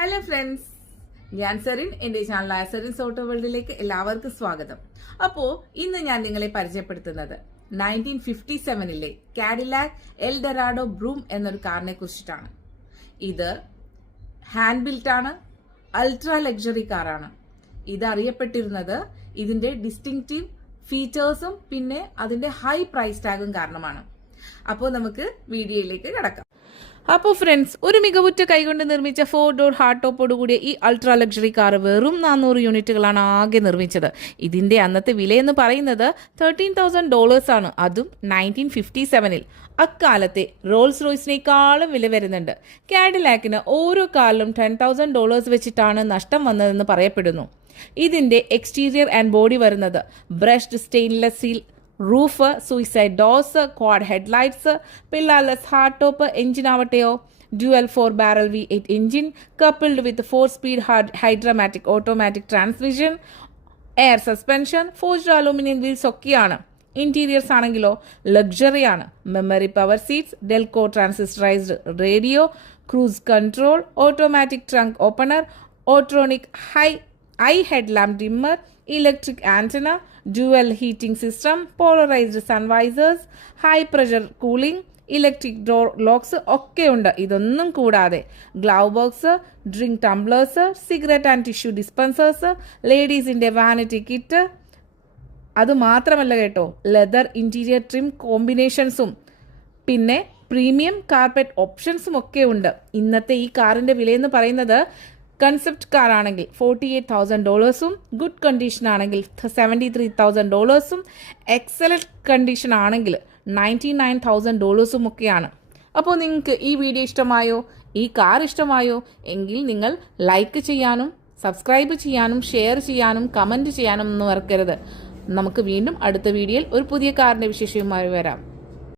Hello friends, ഞാൻ serine. എൻ്റെ ചാനലായ സെറിൻസ് auto വേൾഡിലേക്ക് എല്ലാവർക്കും സ്വാഗതം. അപ്പോൾ ഇന്ന് ഞാൻ നിങ്ങളെ പരിചയപ്പെടുത്തുന്നത് 1957 കാഡിലാക് എൽഡറാഡോ ബ്രൂം എന്നൊരു കാറിനെ കുറിച്ചിട്ടാണ്. ഇത് ഹാൻഡ് ബിൽറ്റ് ആണ്, അൾട്രാ ലക്ഷറി കാറാണ്. ഇത് അറിയപ്പെട്ടിരുന്നത് ഇതിന്റെ ഡിസ്റ്റിങ്റ്റീവ് ഫീച്ചേഴ്സും പിന്നെ അതിന്റെ ഹൈ പ്രൈസ് ടാഗും കാരണമാണ്. അപ്പോൾ നമുക്ക് വീഡിയോയിലേക്ക് കടക്കാം. അപ്പോൾ ഫ്രണ്ട്സ്, ഒരു മികവുറ്റ കൈകൊണ്ട് നിർമ്മിച്ച 4 ഡോർ ഹാർഡ് ടോപ്പോടുകൂടിയ ഈ അൾട്രാ ലക്ഷറി കാർ വെറും 400 യൂണിറ്റുകളാണ് ആകെ നിർമ്മിച്ചത്. ഇതിന്റെ അന്നത്തെ വിലയെന്ന് പറയുന്നത് $13,000 ആണ്, അതും 1957. അക്കാലത്തെ റോൾസ് റോയ്സിനേക്കാളും വില വരുന്നുണ്ട്. കാഡിലാക്കിന് ഓരോ കാറിലും $10,000 വെച്ചിട്ടാണ് നഷ്ടം വന്നതെന്ന് പറയപ്പെടുന്നു. ഇതിന്റെ എക്സ്റ്റീരിയർ ആൻഡ് ബോഡി വരുന്നത് brushed stainless steel roof, suicide doors, quad headlights, pillarless hard top. Engine ആവട്ടെയോ dual 4 barrel V8 engine coupled with 4 speed Hydramatic automatic transmission, air suspension, forged aluminium wheels ഒക്കെയാണ്. ഇന്റീരിയേഴ്സ് ആണെങ്കിലോ ലക്ഷറിയാണ്. Memory power seats, Delco transistorised radio, cruise control, automatic trunk opener, Autronic eye head lamp dimmer, electric antenna, dual heating system, polarised sun visors, high pressure cooling, electric door locks ഒക്കെയുണ്ട്. ഇതൊന്നും കൂടാതെ glove box, drink tumblers, cigarette and tissue dispensers, ലേഡീസിന്റെ vanity kit. അതുമാത്രമല്ല കേട്ടോ, leather interior trim കോമ്പിനേഷൻസും പിന്നെ premium carpet ഓപ്ഷൻസും ഒക്കെ ഉണ്ട്. ഇന്നത്തെ ഈ കാറിന്റെ വിലയെന്ന് പറയുന്നത് കൺസെപ്റ്റ് കാർ ആണെങ്കിൽ $48,000, ഗുഡ് കണ്ടീഷൻ ആണെങ്കിൽ $73,000, എക്സലന്റ് കണ്ടീഷൻ ആണെങ്കിൽ $99,000 ഒക്കെയാണ്. അപ്പോൾ നിങ്ങൾക്ക് ഈ വീഡിയോ ഇഷ്ടമായോ, ഈ കാർ ഇഷ്ടമായോ എങ്കിൽ നിങ്ങൾ ലൈക്ക് ചെയ്യാനും സബ്സ്ക്രൈബ് ചെയ്യാനും ഷെയർ ചെയ്യാനും കമൻറ്റ് ചെയ്യാനും ഒന്നും മറക്കരുത്. നമുക്ക് വീണ്ടും അടുത്ത വീഡിയോയിൽ ഒരു പുതിയ കാറിൻ്റെ വിശേഷവുമായി വരാം.